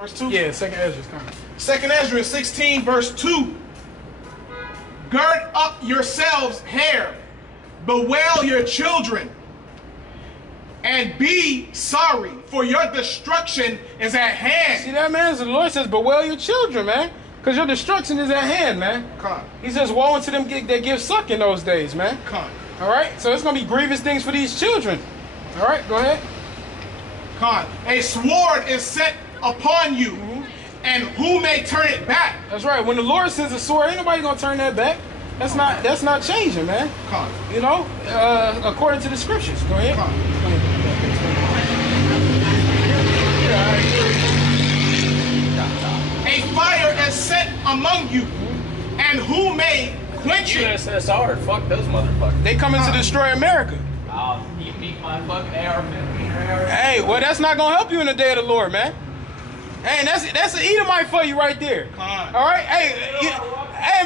Verse 2? Yeah, second Ezra's coming. Second Ezra 16, verse 2. Gird up yourselves, hair, bewail your children, and be sorry, for your destruction is at hand. See that, man? So the Lord says, bewail your children, man, because your destruction is at hand, man. Come. He says, woe unto them that give suck in those days, man. Come. All right? So it's going to be grievous things for these children. All right? Go ahead. Come. A sword is set upon you, and who may turn it back? That's right. When the Lord sends a sword, ain't nobody going to turn that back. That's not changing, man. Come. You know, according to the scriptures. Go ahead. Come. A fire is set among you, and who may quench it? USSR, fuck those motherfuckers. They coming to destroy America. Oh, you beat my fucking AR-15. Hey, well, that's not gonna help you in the day of the Lord, man. Hey, that's an Edomite for you right there. Come. All right, hey,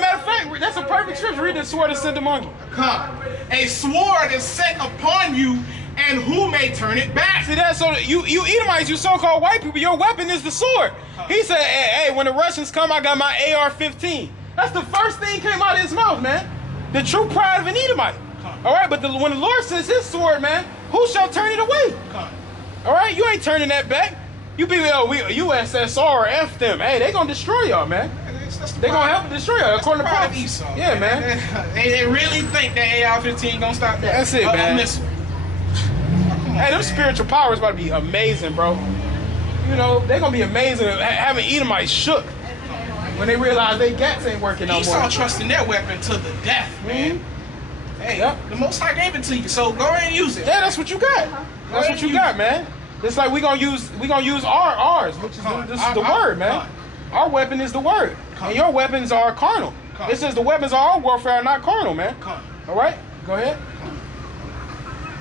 matter of fact, that's a perfect scripture. Read the sword is sent among you. Come. A sword is set upon you, and who may turn it back? See that? So you Edomites, you so-called white people, your weapon is the sword. He said, hey, when the Russians come, I got my AR-15. That's the first thing came out of his mouth, man. The true pride of an Edomite. All right, but when the Lord says his sword, man, who shall turn it away? All right, you ain't turning that back. You be USSR or F them. Hey, they gonna destroy y'all, man. They gonna help destroy y'all, according to Paul. Esau, yeah, man. They really think that AR-15 gonna stop that. That's it, man. Missile. Hey, them spiritual powers about to be amazing, bro. You know, they gonna be amazing having Edomites shook when they realize they gats ain't working no more. Esau trusting their weapon to the death, man. Hey, the Most High gave it to you, so go ahead and use it. Yeah, that's what you got. That's what you got, man. It's like we gonna use ours, which is the word, man. Our weapon is the word, and your weapons are carnal. It says the weapons of our warfare are not carnal, man. All right, go ahead.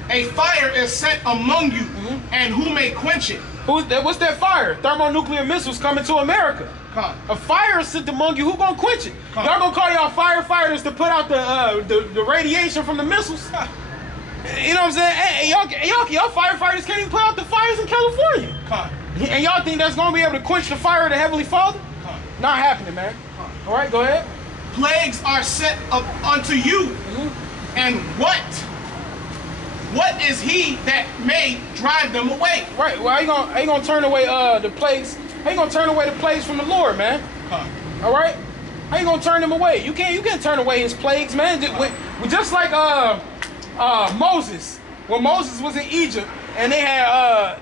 A fire is set among you, and who may quench it? What's that fire? Thermonuclear missiles coming to America. A fire is set among you. Who gonna quench it? Y'all gonna call y'all firefighters to put out the radiation from the missiles? You know what I'm saying? Hey, y'all firefighters can't even put out the fires in California. And y'all think that's gonna be able to quench the fire of the Heavenly Father? Not happening, man. All right, go ahead. Plagues are set up unto you, and what is he that may drive them away? Right. Well, how you gonna turn away the plagues? How you gonna turn away the plagues from the Lord, man? All right. How you gonna turn them away? You can't turn away his plagues, man. Just like Moses, when Moses was in Egypt, and they had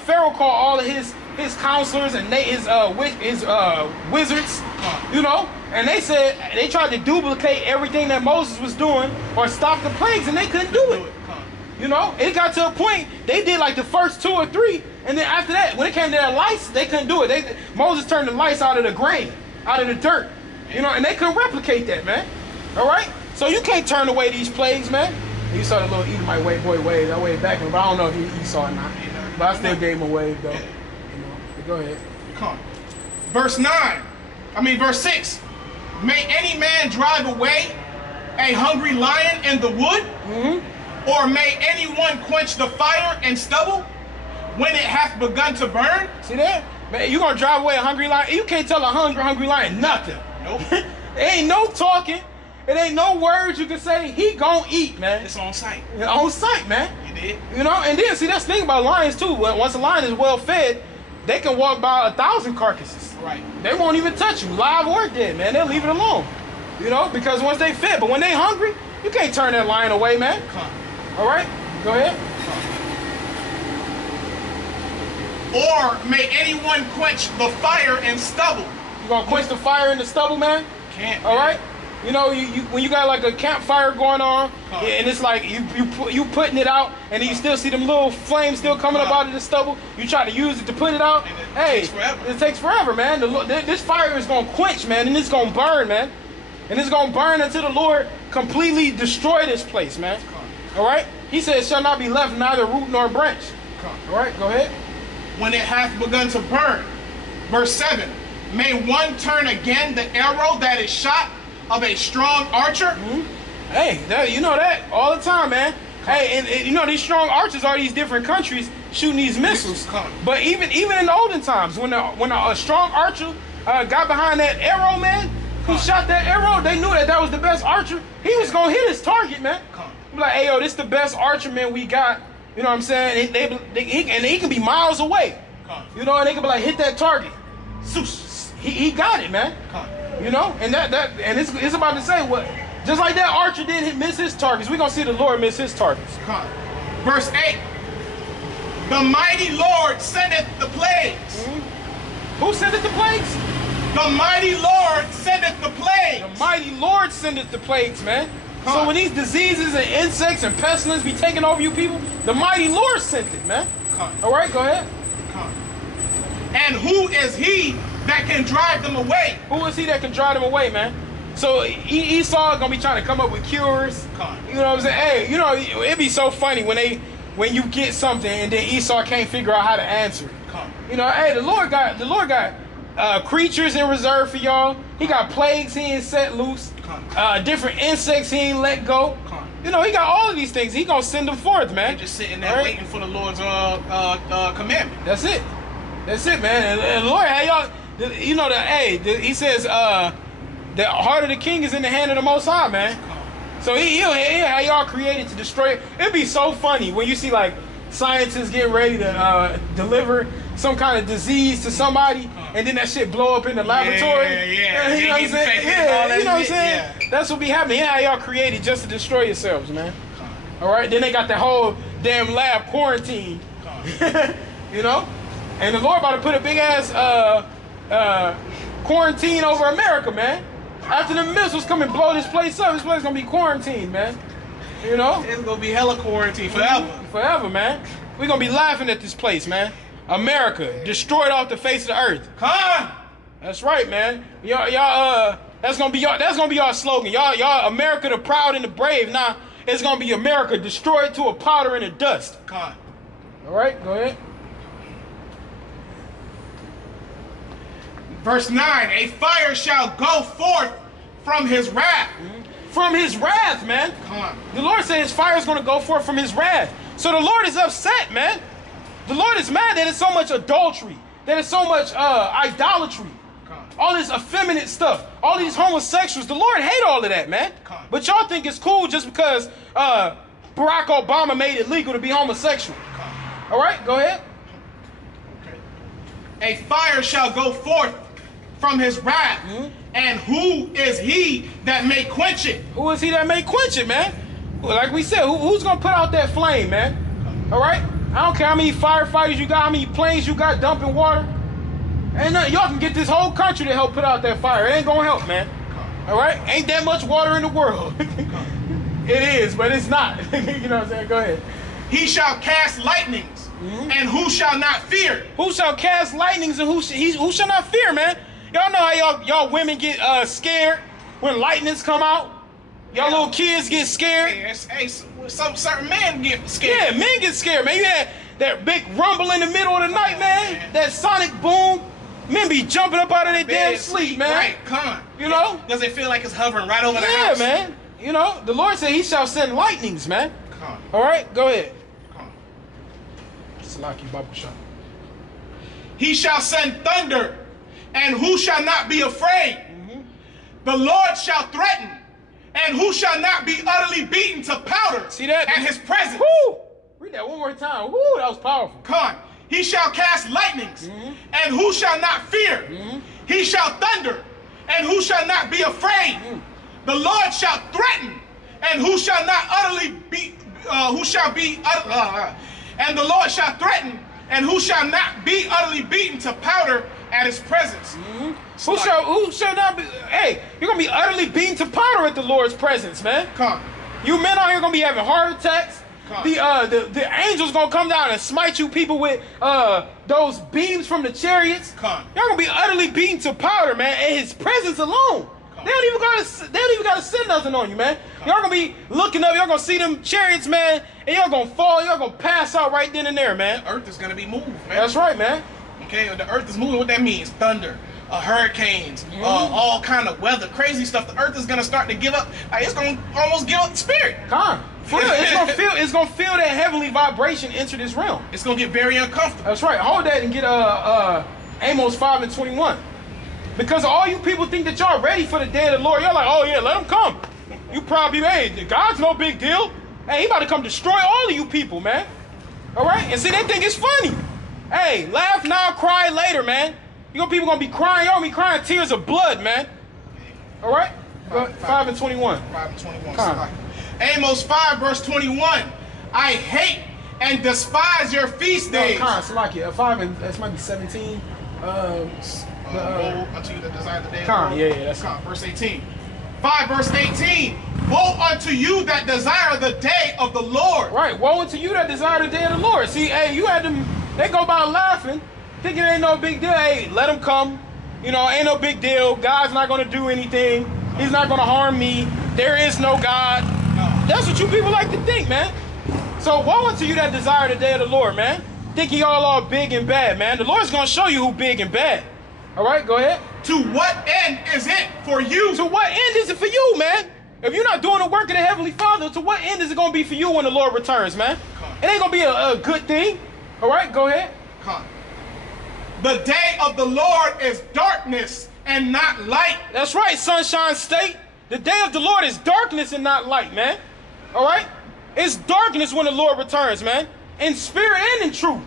Pharaoh called all of his counselors and his wizards, you know, and they tried to duplicate everything that Moses was doing or stop the plagues, and they couldn't do it. You know, it got to a point they did like the first 2 or 3, and then after that, when it came to their lights, they couldn't do it. Moses turned the lights out of the grain, out of the dirt, you know, and they couldn't replicate that, man. All right, so you can't turn away these plagues, man. You saw the little Edomite white boy wave. I waved back, but I don't know if he saw it or not. But I still gave him a wave, though. You know, but go ahead. Verse 6. May any man drive away a hungry lion in the wood? Or may anyone quench the fire and stubble when it hath begun to burn? See that? Man, you gonna drive away a hungry lion? You can't tell a hungry lion nothing. Nope. There ain't no talking. It ain't no words you can say. He gonna eat, man. It's on sight. On sight, man. You did. You know, and then see that's the thing about lions too. Once a lion is well fed, they can walk by 1,000 carcasses. Right. They won't even touch you, live or dead, man. They'll leave it alone. You know, because once they fed, but when they hungry, you can't turn that lion away, man. All right, go ahead. Or may anyone quench the fire and stubble? You gonna quench the fire in the stubble, man? Can't. All right. You know, when you got like a campfire going on, and it's like you putting it out, and then you still see them little flames still coming up out of the stubble. You try to use it to put it out. It takes forever, man. This fire is gonna quench, man, and it's gonna burn, man, and it's gonna burn until the Lord completely destroy this place, man. All right. He says, "Shall not be left neither root nor branch." All right, go ahead. When it hath begun to burn, verse 7. May one turn again the arrow that is shot of a strong archer? Hey, you know that all the time, man. Hey, and you know these strong archers are these different countries shooting these missiles. Come. But even in the olden times, when a strong archer got behind that arrow, man, who shot that arrow, they knew that was the best archer. He was gonna hit his target, man. Come. Be like, hey yo, this the best archer, man, we got. You know what I'm saying? And he can be miles away. Come. You know, and they can be like, hit that target. He got it, man. Come. You know, and it's about to say what, just like that archer didn't miss his targets, we're gonna see the Lord miss his targets. Come. Verse 8. The mighty Lord sendeth the plagues. Who sendeth the plagues? The mighty Lord sendeth the plagues. The mighty Lord sendeth the plagues, man. Come. So when these diseases and insects and pestilence be taking over you people, the mighty Lord sent it, man. Come. All right, go ahead. Come. And who is he that can drive them away? Who is he that can drive them away, man? So Esau gonna be trying to come up with cures. Come. You know what I'm saying? Hey, you know, it'd be so funny when you get something and then Esau can't figure out how to answer it. Come. You know, hey, the Lord got creatures in reserve for y'all. He got plagues he ain't set loose. Different insects he ain't let go. Come. You know, he got all of these things. He gonna send them forth, man. They're just sitting there waiting for the Lord's commandment. That's it. That's it, man. And the Lord, hey, y'all, you know he says the heart of the king is in the hand of the Most High, man. So he'll have y'all created to destroy it. It'd be so funny when you see like scientists getting ready to deliver some kind of disease to somebody, and then that shit blow up in the laboratory. Yeah. You know what I'm saying? Yeah, you know what I'm saying? Yeah. That's what be happening. Yeah, y'all created just to destroy yourselves, man. All right. Then they got that whole damn lab quarantine. You know, and the Lord about to put a big ass quarantine over America, man. After the missiles come and blow this place up, this place gonna be quarantined, man. You know? It's gonna be hella quarantine forever. Forever, man. We're gonna be laughing at this place, man. America, destroyed off the face of the earth. Come. That's right, man. Y'all, that's gonna be our slogan. Y'all, America the proud and the brave. Now, it's gonna be America destroyed to a powder and a dust. Come. All right, go ahead. Verse 9, a fire shall go forth from his wrath. From his wrath, man. Come on. The Lord said his fire is going to go forth from his wrath. So the Lord is upset, man. The Lord is mad that there's so much adultery, that there's so much idolatry, all this effeminate stuff, all these homosexuals. The Lord hate all of that, man. But y'all think it's cool just because Barack Obama made it legal to be homosexual. All right, go ahead. A fire shall go forth from his wrath. And who is he that may quench it? Who is he that may quench it, man? Well, like we said, who's going to put out that flame, man? All right? I don't care how many firefighters you got, how many planes you got dumping water. Ain't nothing. Y'all can get this whole country to help put out that fire. It ain't going to help, man. All right? Ain't that much water in the world. It is, but it's not. You know what I'm saying? Go ahead. He shall cast lightnings, and who shall not fear? Who shall cast lightnings and who shall not fear, man? Y'all know how y'all women get scared when lightnings come out? Y'all little kids get scared? Hey, some certain men get scared. Yeah, men get scared, man. You had that big rumble in the middle of the night, man. That sonic boom. Men be jumping up out of their damn sleep, man. Right, come on. You know? Does it feel like it's hovering right over the house? Yeah, man. You know, the Lord said he shall send lightnings, man. Come on. All right, go ahead. Come on. Salaki Baba Shah. He shall send thunder, and who shall not be afraid? The Lord shall threaten, and who shall not be utterly beaten to powder. See that? At his presence. Woo! Read that one more time. Woo, that was powerful. Come on. He shall cast lightnings, and who shall not fear? He shall thunder, and who shall not be afraid? The Lord shall threaten, and who shall not utterly be, and the Lord shall threaten, and who shall not be utterly beaten to powder at his presence. Who shall not be? Hey, you're gonna be utterly beaten to powder at the Lord's presence, man. Come. You men out here gonna be having heart attacks. The angels gonna come down and smite you people with those beams from the chariots. Come. Y'all gonna be utterly beaten to powder, man. And his presence alone. They don't even gotta send nothing on you, man. Y'all gonna be looking up, y'all gonna see them chariots, man, and y'all gonna fall, y'all gonna pass out right then and there, man. The earth is gonna be moved, man. That's right, man. Okay, the earth is moving. What that means? Thunder, hurricanes, all kind of weather, crazy stuff. The earth is gonna start to give up. Like, it's gonna almost give up the spirit. Come on. For real, it's gonna feel that heavenly vibration enter this realm. It's gonna get very uncomfortable. That's right. Hold that and get Amos 5:21. Because all you people think that y'all ready for the day of the Lord. Y'all like, oh yeah, let him come. You probably, hey, God's no big deal. Hey, he about to come destroy all of you people, man. All right? And see, they think it's funny. Hey, laugh now, cry later, man. You know, people gonna be crying. Y'all be crying tears of blood, man. All right? 5:21. 5:21. Amos 5 verse 21. I hate and despise your feast days. No, Salakia. 5 and that might be 17. Woe unto you that desire the day of the Con, Lord. yeah, that's verse 18. 5 verse 18. Woe unto you that desire the day of the Lord. Right. Woe unto you that desire the day of the Lord. See, hey, you had them. They go by laughing, thinking it ain't no big deal. Hey, let him come. You know, ain't no big deal. God's not gonna do anything. He's not gonna harm me. There is no God. That's what you people like to think, man. So woe unto you that desire the day of the Lord, man. Thinking y'all all big and bad, man. The Lord's gonna show you who big and bad. All right, go ahead. To what end is it for you? To what end is it for you, man? If you're not doing the work of the Heavenly Father, to what end is it gonna be for you when the Lord returns, man? It ain't gonna be a good thing. All right, go ahead. The day of the Lord is darkness and not light. That's right, Sunshine State. The day of the Lord is darkness and not light, man. All right? It's darkness when the Lord returns, man. In spirit and in truth.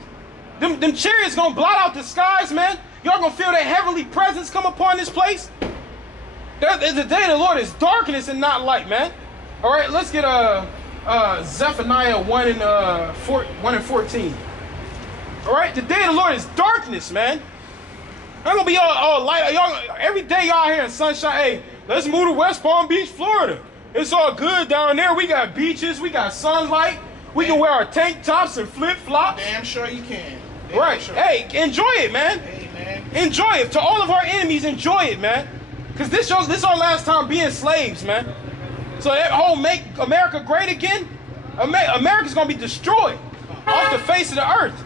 Them chariots gonna blot out the skies, man. Y'all gonna feel that heavenly presence come upon this place. The day of the Lord is darkness and not light, man. All right, let's get Zephaniah 1 and 14. All right, the day of the Lord is darkness, man. I'm gonna be all light. Y'all, every day y'all here in sunshine. Hey, let's move to West Palm Beach, Florida. It's all good down there. We got beaches, we got sunlight. We can wear our tank tops and flip flops. Damn sure you can. Right. Sure. Hey, enjoy it, man. Hey, man. Enjoy it. To all of our enemies, enjoy it, man. Because this is our last time being slaves, man. So that whole make America great again, America's gonna be destroyed off the face of the earth.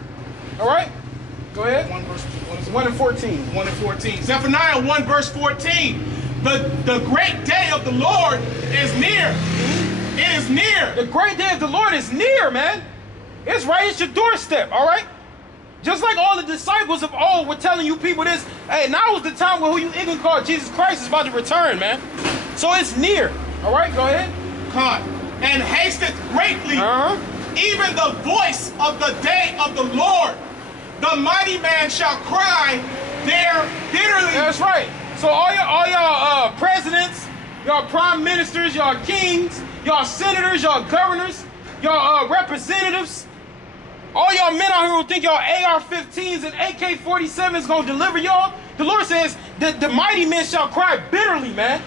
All right? Go ahead. 1 and 14. 1 and 14. Zephaniah 1 verse 14. The great day of the Lord is near. It is near. The great day of the Lord is near, man. It's right at your doorstep, all right? Just like all the disciples of old were telling you people this, hey, now is the time where who you even call Jesus Christ is about to return, man. So it's near. All right, go ahead. Come. And hasteth greatly, even the voice of the day of the Lord. The mighty man shall cry there bitterly. That's right. So all y'all presidents, y'all prime ministers, y'all kings, y'all senators, y'all governors, y'all representatives, all y'all men out here who think y'all AR-15s and AK-47s gonna deliver y'all, the Lord says the mighty men shall cry bitterly, man.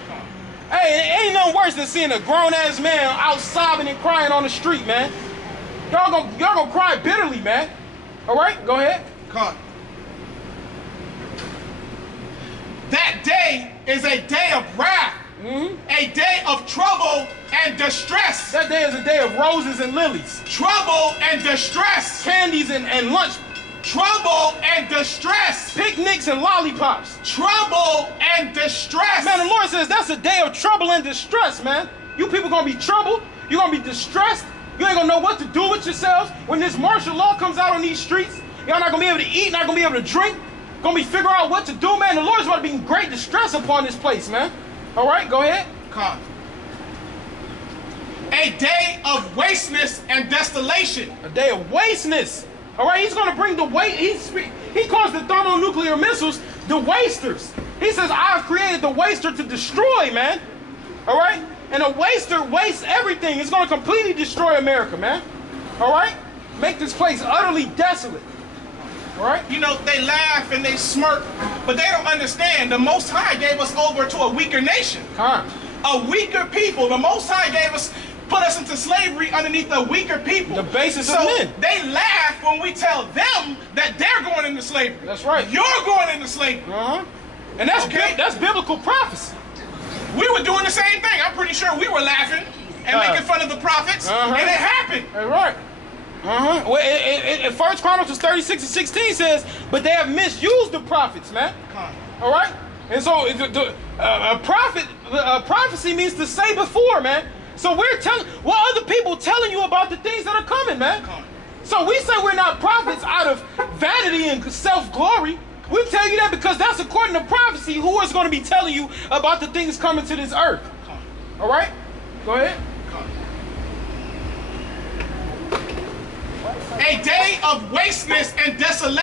Hey, it ain't nothing worse than seeing a grown-ass man out sobbing and crying on the street, man. Y'all gonna cry bitterly, man. All right, go ahead. Come. That day is a day of wrath, a day of trouble and distress. That day is a day of roses and lilies. Trouble and distress. Candies and lunch. Trouble and distress. Picnics and lollipops. Trouble and distress. Man, the Lord says that's a day of trouble and distress, man. You people gonna be troubled. You're gonna be distressed. You ain't gonna know what to do with yourselves. When this martial law comes out on these streets, y'all not gonna be able to eat, not gonna be able to drink. Gonna be figuring out what to do, man. The Lord's about to be in great distress upon this place, man. All right, go ahead. Come. A day of wasteness and desolation. A day of wasteness. All right, he's gonna bring the waste. He calls the thermonuclear missiles the wasters. He says, I've created the waster to destroy, man. All right? And a waster wastes everything. It's gonna completely destroy America, man. All right? Make this place utterly desolate. All right? You know, they laugh and they smirk, but they don't understand. The Most High gave us over to a weaker nation. A weaker people. The Most High put us into slavery underneath a weaker people. The basis so of men. They laugh when we tell them that they're going into slavery. That's right. You're going into slavery. And that's biblical prophecy. We were doing the same thing. I'm pretty sure we were laughing and making fun of the prophets, and it happened. That's right. Well, 1 Chronicles 36:16 says, but they have misused the prophets, man. All right? And so a prophecy means to say before, man. So we're telling, what other people telling you about the things that are coming, man? So we say we're not prophets out of vanity and self-glory. We tell you that because that's according to prophecy. Who is going to be telling you about the things coming to this earth? All right? Go ahead. A day of wasteness and desolation.